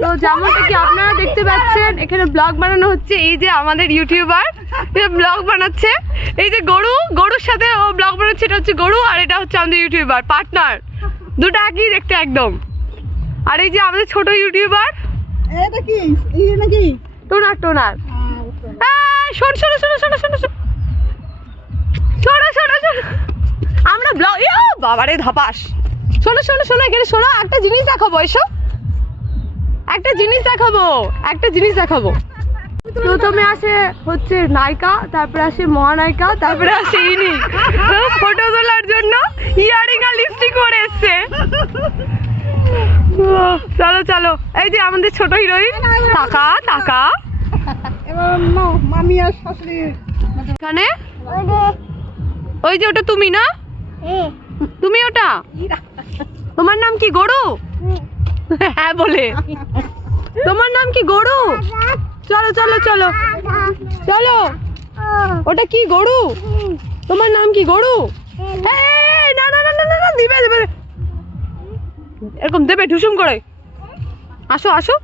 তো যেমনটা কি আপনারা দেখতে পাচ্ছেন এখানে ব্লগ বানানো হচ্ছে। এই যে আমাদের ইউটিউবার ব্লগ বানাচ্ছে, এই যে গরুর সাথে ও ব্লগ বানাচ্ছে। এটা হচ্ছে গরু আর এটা হচ্ছে আমাদের ইউটিউবার পার্টনার, দুটো একই দেখতে একদম। আর এই যে আমাদের ছোট ইউটিউবার, এটা কি এই নাকি টোনার টোনার। শোন শোন শোন শোন শোন শোন শোনো শোনো শোনো, আমরা ব্লগ বাবারে ধাপাস। শোনো শোনো শোনো, এখানে শোনো, একটা জিনিস দেখাবো। এসো, একটা জিনিস দেখাবো। প্রথমে আসে হচ্ছে নায়িকা, তারপরে আসে মহানায়িকা, তারপরে আসে ইনি ফটো তোলার জন্য ইয়ারিং আর লিপস্টিক পরে এসছে। চলো চলো, এই যে আমাদের ছোট হিরোইন। টাকা টাকা এবার মামি আর শাশুড়ি এখানে। ওই যে ওটা তুমি না? তুমি ওটা? তোমার নাম কি গরু? হ্যাঁ বলে। তোমার নাম কি গরু? চলো চলো চলো চলো, ওটা কি গরু? তোমার নাম কি গরু? না না না না না, দিবে দিবে এরকম দেবে ঢুসুম করে। আসো আসো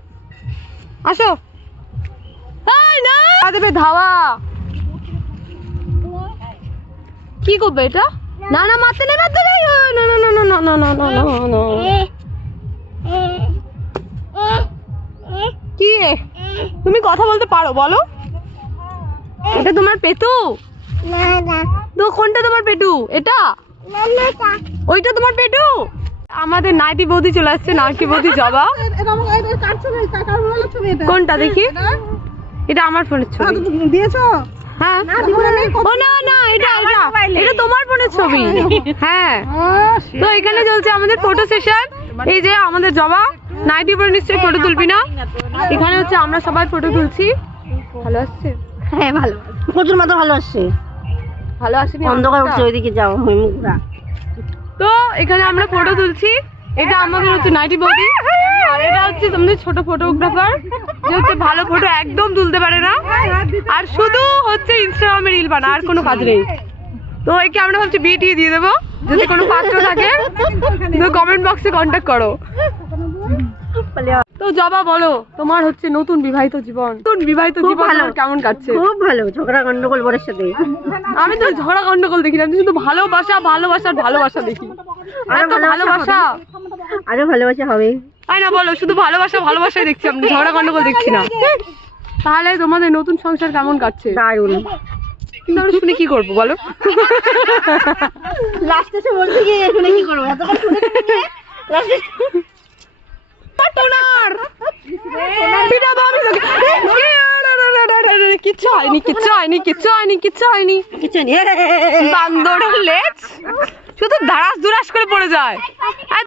আসো, না দেবে ধাওয়া। কি করবে এটা? না না মারতে নেই, মারতে নেই। না না না না না না না না না না। কি তুমি কথা বলতে পারো? বলো। এটা তোমার পেটু? তো কোনটা তোমার পেটু? এটা? ওইটা তোমার পেটু? আমাদের নাইটি বৌদি চলে আসছে, নাইটি বৌদি জবা। কোনটা দেখি? এটা আমার ফোনের ছবি। দিয়েছো? হ্যাঁ। ও না না, এটা তোমার ফোনের ছবি। হ্যাঁ। তো এখানে চলছে আমাদের ফটো সেশন। এই যে আমাদের জবা নাইটি পরে নিশ্চয়ই ফটো তুলবি না? এখানে হচ্ছে আমরা সবাই ফটো তুলছি। ভালো আসছে? হ্যাঁ ভালো, প্রচুর মাত্রা ভালো আসছে। ভালো আসেনি? অন্ধকার উঠছে ওইদিকে যাও। তো এখানে আমরা ফটো তুলছি। এটা আমাদের হচ্ছে নাইটি বৌদি, আর এটা হচ্ছে তোমাদের ছোট ফটোগ্রাফার, যে হচ্ছে ভালো ফটো একদম তুলতে পারে না, আর শুধু হচ্ছে ইনস্টাগ্রামে রিল বানা, আর কোনো কাজ নেই। তো একে আমরা হচ্ছে বিয়ে দিয়ে দেবো। যদি কোনো পাত্র থাকে তো কমেন্ট বক্সে কন্ট্যাক্ট করো। তো জবা বলো, তোমার হচ্ছে নতুন বিবাহিত জীবন কেমন কাটছে? খুব ভালো, ঝগড়া গন্ডগোল বরের সাথে। আমি তো ঝগড়া গন্ডগোল দেখি না, আমি শুধু ভালোবাসা ভালোবাসা দেখি। এত ভালোবাসা, আরো ভালোবাসা হবে। তাই না বলো? শুধু ভালোবাসাই দেখছি, আমি ঝগড়া গন্ডগোল দেখছি না। তাহলে তোমাদের নতুন সংসার কেমন কাটছে? দারুণ। কিন্তু আমরা শুনে কি করবো বলো? লাস্টে এসে বলছি কি শুনে কি করবো? এতক্ষণ শুনে লাস্টে কিচ্ছু হয়নি। বান্দরের লেজ শুধু দাঁড়াস দুরাস করে পড়ে যায়।